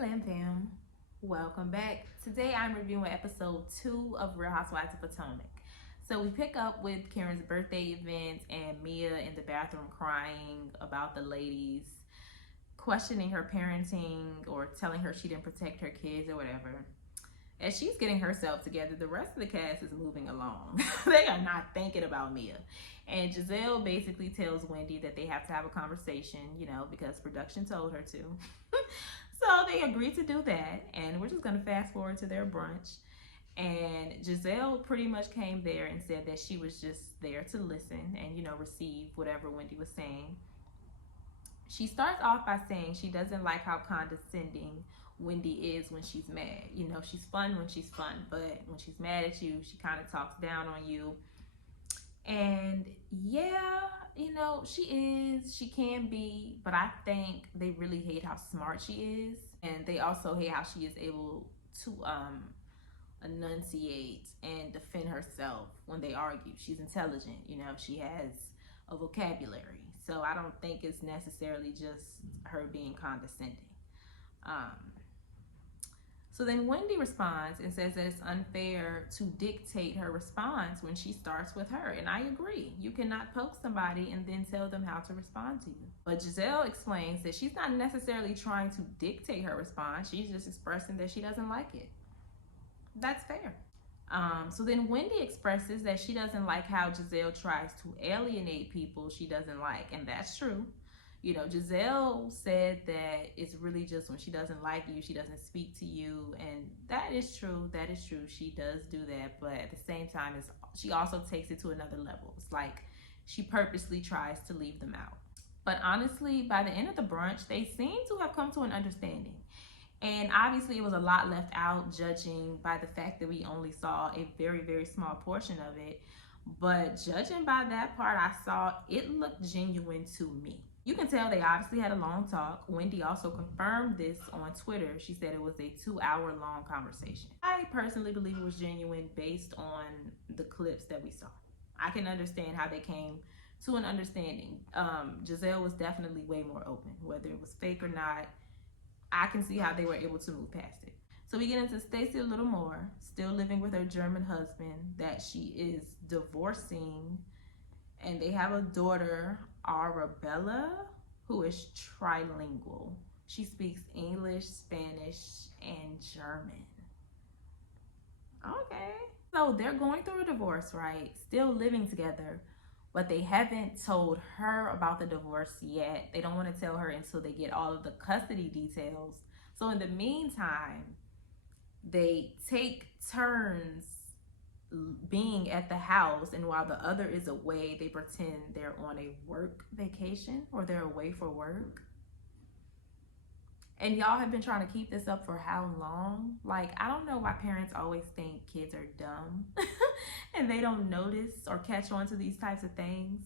Lam Fam, welcome back. Today I'm reviewing episode 2 of Real Housewives of Potomac. So we pick up with Karen's birthday event and Mia in the bathroom crying about the ladies, questioning her parenting or telling her she didn't protect her kids or whatever. As she's getting herself together, the rest of the cast is moving along. They are not thinking about Mia. And Gizelle basically tells Wendy that they have to have a conversation, because production told her to. So they agreed to do that. And we're just going to fast forward to their brunch. And Gizelle pretty much came there and said that she was just there to listen and, receive whatever Wendy was saying. She starts off by saying she doesn't like how condescending Wendy is when she's mad. She's fun when she's fun, but when she's mad at you, she kind of talks down on you. And yeah, she can be, but I think they really hate how smart she is. And they also hate how she is able to enunciate and defend herself when they argue. She's intelligent, she has a vocabulary. So I don't think it's necessarily just her being condescending. So then Wendy responds and says that it's unfair to dictate her response when she starts with her. And I agree. You cannot poke somebody and then tell them how to respond to you. But Gizelle explains that she's not necessarily trying to dictate her response. She's just expressing that she doesn't like it. That's fair. So then Wendy expresses that she doesn't like how Gizelle tries to alienate people she doesn't like. And that's true. Gizelle said that it's really just when she doesn't like you, she doesn't speak to you. And that is true. That is true. She does do that. But at the same time, she also takes it to another level. It's like she purposely tries to leave them out. But honestly, by the end of the brunch, they seem to have come to an understanding. And obviously, it was a lot left out, judging by the fact that we only saw a very, very small portion of it. But judging by that part I saw, it looked genuine to me. You can tell they obviously had a long talk. Wendy also confirmed this on Twitter. She said it was a 2-hour long conversation. I personally believe it was genuine based on the clips that we saw. I can understand how they came to an understanding. Gizelle was definitely way more open, whether it was fake or not. I can see how they were able to move past it. So we get into Stacey a little more, still living with her German husband that she is divorcing. And they have a daughter, Arabella, who is trilingual. She speaks English, Spanish, and German. Okay. So they're going through a divorce, right? Still living together, but they haven't told her about the divorce yet. They don't want to tell her until they get all of the custody details. So in the meantime, they take turns being at the house, and while the other is away, they pretend they're on a work vacation or they're away for work. And y'all have been trying to keep this up for how long? Like, I don't know why parents always think kids are dumb and they don't notice or catch on to these types of things.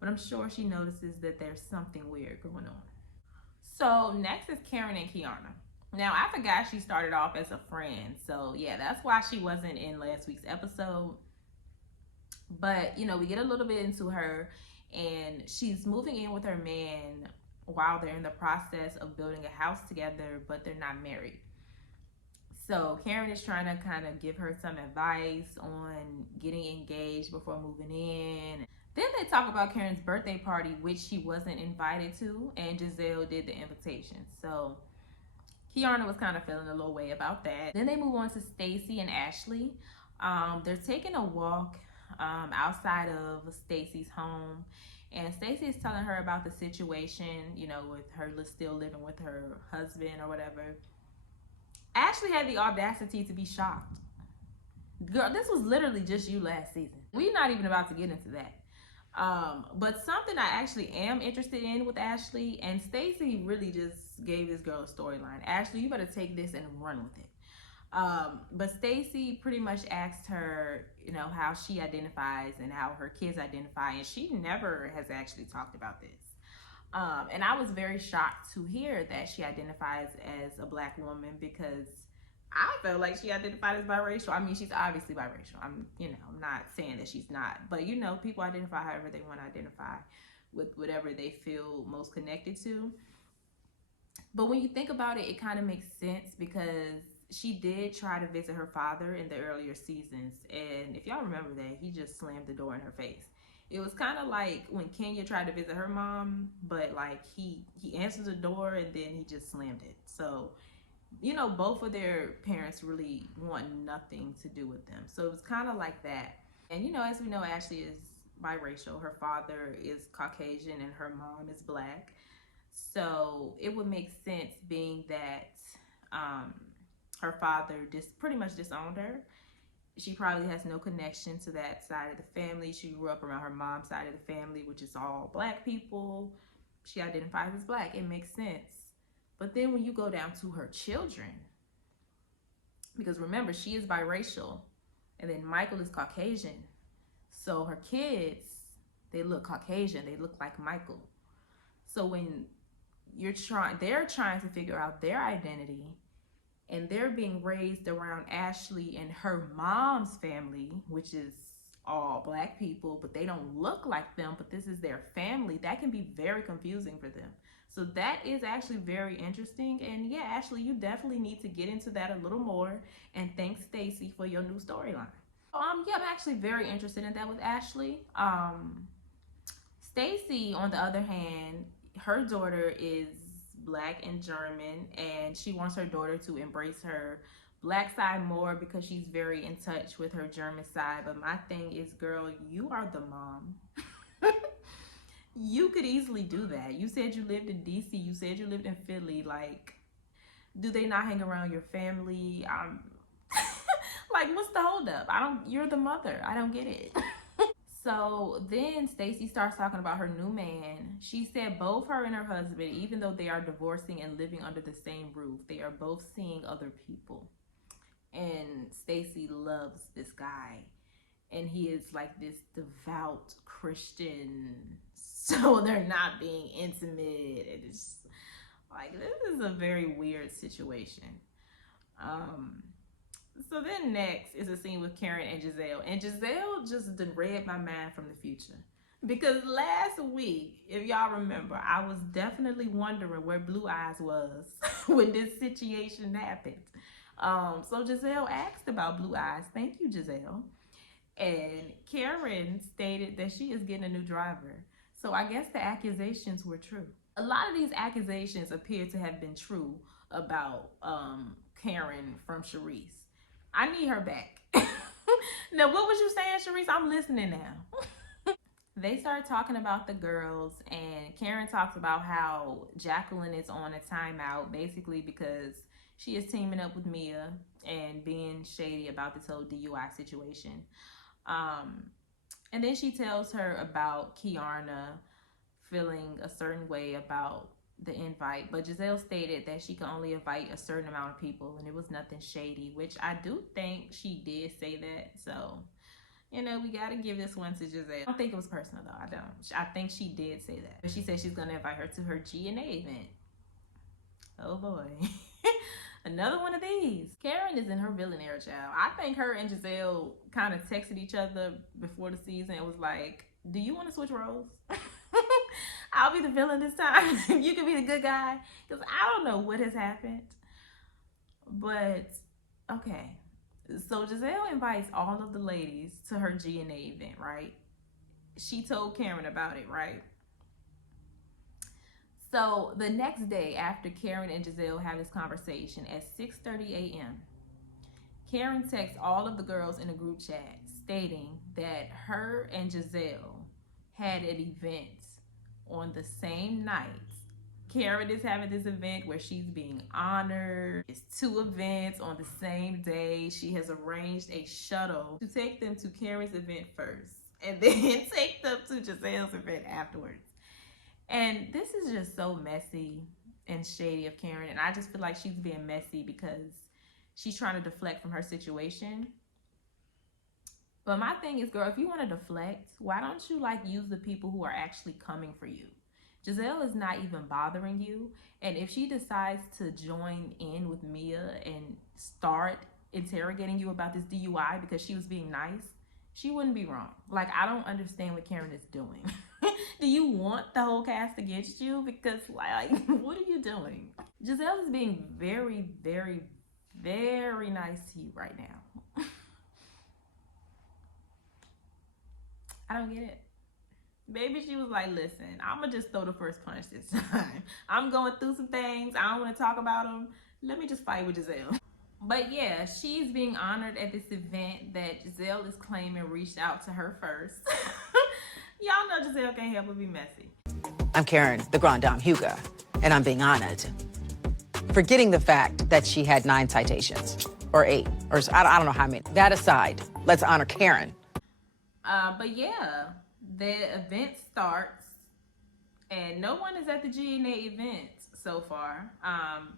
But I'm sure she notices that there's something weird going on. So next is Karen and Kiana. Now, I forgot she started off as a friend. So yeah, that's why she wasn't in last week's episode. But, we get a little bit into her, and she's moving in with her man while they're in the process of building a house together, but they're not married. So Karen is trying to kind of give her some advice on getting engaged before moving in. Then they talk about Karen's birthday party, which she wasn't invited to, and Gizelle did the invitation. So Kiana was kind of feeling a little way about that. Then they move on to Stacey and Ashley. They're taking a walk outside of Stacey's home. And Stacey is telling her about the situation, with her still living with her husband or whatever. Ashley had the audacity to be shocked. Girl, this was literally just you last season. We're not even about to get into that. But something I actually am interested in with Ashley, and Stacey really just gave this girl a storyline. Ashley, you better take this and run with it. But Stacey pretty much asked her, how she identifies and how her kids identify, and she never has actually talked about this. And I was very shocked to hear that she identifies as a Black woman, because I felt like she identified as biracial. I mean, she's obviously biracial. I'm not saying that she's not, but people identify however they want to identify with whatever they feel most connected to. But when you think about it, it kind of makes sense because she did try to visit her father in the earlier seasons. And if y'all remember that, he just slammed the door in her face. It was kind of like when Kenya tried to visit her mom, but like he answered the door and then he just slammed it. So, both of their parents really want nothing to do with them. So it was kind of like that. And as we know, Ashley is biracial. Her father is Caucasian and her mom is black. So it would make sense being that um, her father pretty much disowned her. She probably has no connection to that side of the family. She grew up around her mom's side of the family, which is all black people. She identifies as black. It makes sense. But then when you go down to her children, because remember, she is biracial, and then Michael is Caucasian. So her kids, they look Caucasian. They look like Michael. So when they're trying to figure out their identity, and they're being raised around Ashley and her mom's family, which is all black people, but they don't look like them, but this is their family. That can be very confusing for them. So that is actually very interesting. And yeah, Ashley, you definitely need to get into that a little more. And thanks, Stacy, for your new storyline. Yeah, I'm actually very interested in that with Ashley. Stacy, on the other hand, her daughter is black and German, and she wants her daughter to embrace her black side more because she's very in touch with her German side. But my thing is, girl, you are the mom. You could easily do that. You said you lived in DC. You said you lived in Philly. Like, do they not hang around your family? Like, what's the holdup? I don't. You're the mother. I don't get it. So then Stacy starts talking about her new man. She said both her and her husband, even though they are divorcing and living under the same roof, they are both seeing other people. And Stacy loves this guy. And he is like this devout Christian. So they're not being intimate. And it's like, this is a very weird situation. Um, so then next is a scene with Karen and Gizelle. And Gizelle just done read my mind from the future. Because last week, if y'all remember, I was definitely wondering where Blue Eyes was when this situation happened. So Gizelle asked about Blue Eyes. Thank you, Gizelle. And Karen stated that she is getting a new driver. So I guess the accusations were true. A lot of these accusations appear to have been true about Karen from Sharice. I need her back. Now, what was you saying, Sharice? I'm listening now. They start talking about the girls, and Karen talks about how Jacqueline is on a timeout basically because she is teaming up with Mia and being shady about this whole DUI situation. Um, and then she tells her about Kiarna feeling a certain way about the invite, but Gizelle stated that she can only invite a certain amount of people and it was nothing shady, which I do think she did say that. So we got to give this one to Gizelle. I don't think it was personal, though. I don't. I think she did say that. But she said she's going to invite her to her GNA event. Oh, boy. Another one of these. Karen is in her villain era, child. I think her and Gizelle kind of texted each other before the season. It was like, do you want to switch roles? I'll be the villain this time. You can be the good guy. Because I don't know what has happened. But, okay. So Gizelle invites all of the ladies to her GNA event, right? She told Karen about it, right? So the next day after Karen and Gizelle have this conversation at 6:30 a.m., Karen texts all of the girls in a group chat stating that her and Gizelle had an event on the same night. Karen is having this event where she's being honored. It's two events on the same day. She has arranged a shuttle to take them to Karen's event first and then take them to Giselle's event afterwards. And this is just so messy and shady of Karen. And I just feel like she's being messy because she's trying to deflect from her situation. But my thing is, girl, if you want to deflect, why don't you use the people who are actually coming for you? Gizelle is not even bothering you. And if she decides to join in with Mia and start interrogating you about this DUI because she was being nice, She wouldn't be wrong. Like, I don't understand what Karen is doing. Do you want the whole cast against you? Because, like, what are you doing? Gizelle is being very, very, very nice to you right now. I don't get it. Maybe she was like, listen, I'm going to just throw the first punch this time. I'm going through some things. I don't want to talk about them. Let me just fight with Gizelle. But yeah, she's being honored at this event that Gizelle is claiming reached out to her first. Y'all know Gizelle can't help but be messy. I'm Karen, the Grande Dame Hugo, and I'm being honored. Forgetting the fact that she had 9 citations, or 8, or I don't know how many. That aside, let's honor Karen. But yeah, the event starts, and no one is at the GNA event so far,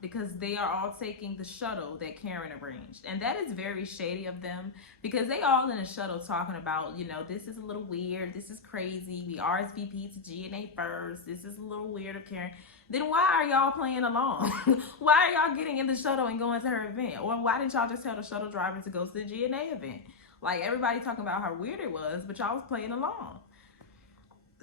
because they are all taking the shuttle that Karen arranged. And that is very shady of them, because they all in a shuttle talking about, you know, this is a little weird, this is crazy, we RSVP to GNA first, this is a little weird of Karen. Then why are y'all playing along? Why are y'all getting in the shuttle and going to her event? Or why didn't y'all just tell the shuttle driver to go to the GNA event? Like, everybody talking about how weird it was, but y'all was playing along.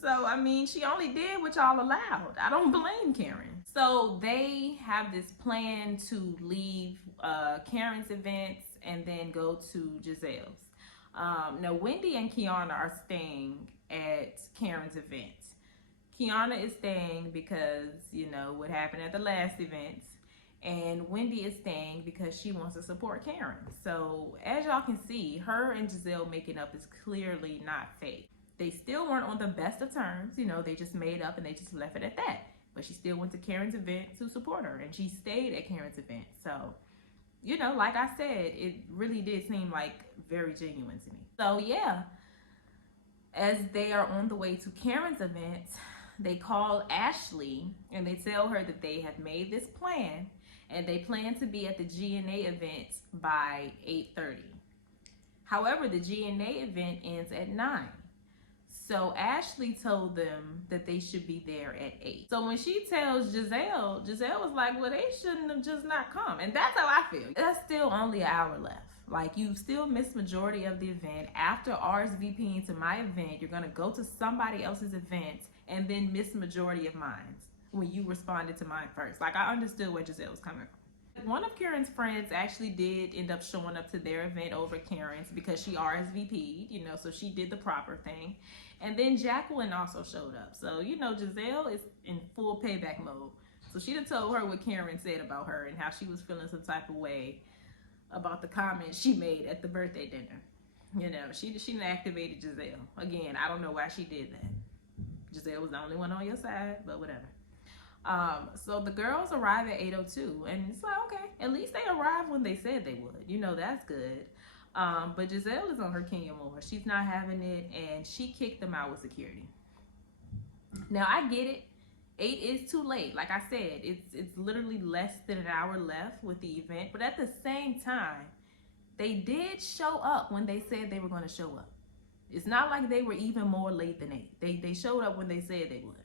So, I mean, she only did what y'all allowed. I don't blame Karen. So they have this plan to leave Karen's events and then go to Gizelle's. Now, Wendy and Kiana are staying at Karen's event. Kiana is staying because, you know, what happened at the last event. And Wendy is staying because she wants to support Karen. So, as y'all can see, her and Gizelle making up is clearly not fake. They still weren't on the best of terms. You know, they just made up and they just left it at that. But she still went to Karen's event to support her. And she stayed at Karen's event. So, you know, like I said, it really did seem like very genuine to me. So, yeah. As they are on the way to Karen's event, they call Ashley and they tell her that they have made this plan. And they plan to be at the GNA event by 8:30. However, the GNA event ends at 9. So Ashley told them that they should be there at 8. So when she tells Gizelle was like, well, they shouldn't have just not come. And that's how I feel. That's still only an hour left. Like, you still missed majority of the event. After RSVPing to my event, you're going to go to somebody else's event and then miss majority of mine when you responded to mine first. Like, I understood where Gizelle was coming from. One of Karen's friends actually did end up showing up to their event over Karen's because she RSVP'd, you know, so she did the proper thing. And then Jacqueline also showed up. So, you know, Gizelle is in full payback mode. So she done told her what Karen said about her and how she was feeling some type of way about the comments she made at the birthday dinner. You know, she done activated Gizelle. Again, I don't know why she did that. Gizelle was the only one on your side, but whatever. So the girls arrive at 8:02, and it's like, okay, at least they arrived when they said they would. You know, that's good. But Gizelle is on her Kenya more. She's not having it, and she kicked them out with security. Now, I get it. 8 is too late. Like I said, it's literally less than an hour left with the event. But at the same time, they did show up when they said they were going to show up. It's not like they were even more late than 8. They showed up when they said they would.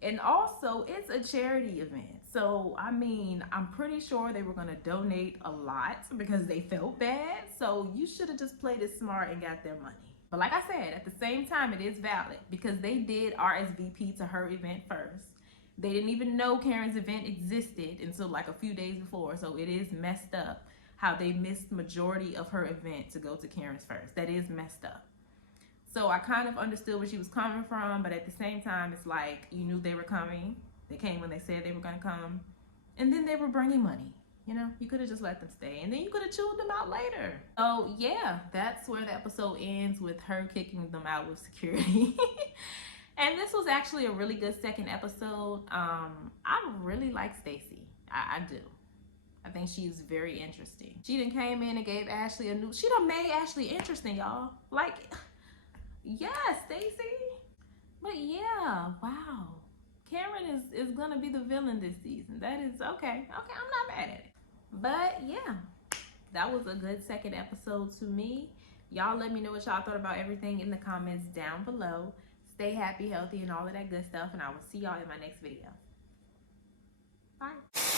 And also, it's a charity event. So, I mean, I'm pretty sure they were going to donate a lot because they felt bad. So, you should have just played it smart and got their money. But like I said, at the same time, it is valid because they did RSVP to her event first. They didn't even know Karen's event existed until like a few days before. So, it is messed up how they missed majority of her event to go to Karen's first. That is messed up. So I kind of understood where she was coming from, but at the same time, it's like you knew they were coming. They came when they said they were going to come, and then they were bringing money. You know, you could have just let them stay, and then you could have chewed them out later. So yeah, that's where the episode ends with her kicking them out with security. And this was actually a really good second episode. I really like Stacey. I do. I think she's very interesting. She done came in and gave Ashley she done made Ashley interesting, y'all. Like, yes, Stacey. But yeah, wow. Karen is gonna be the villain this season. That is okay. Okay, I'm not mad at it. But yeah, that was a good second episode to me. Y'all let me know what y'all thought about everything in the comments down below. Stay happy, healthy, and all of that good stuff. And I will see y'all in my next video. Bye.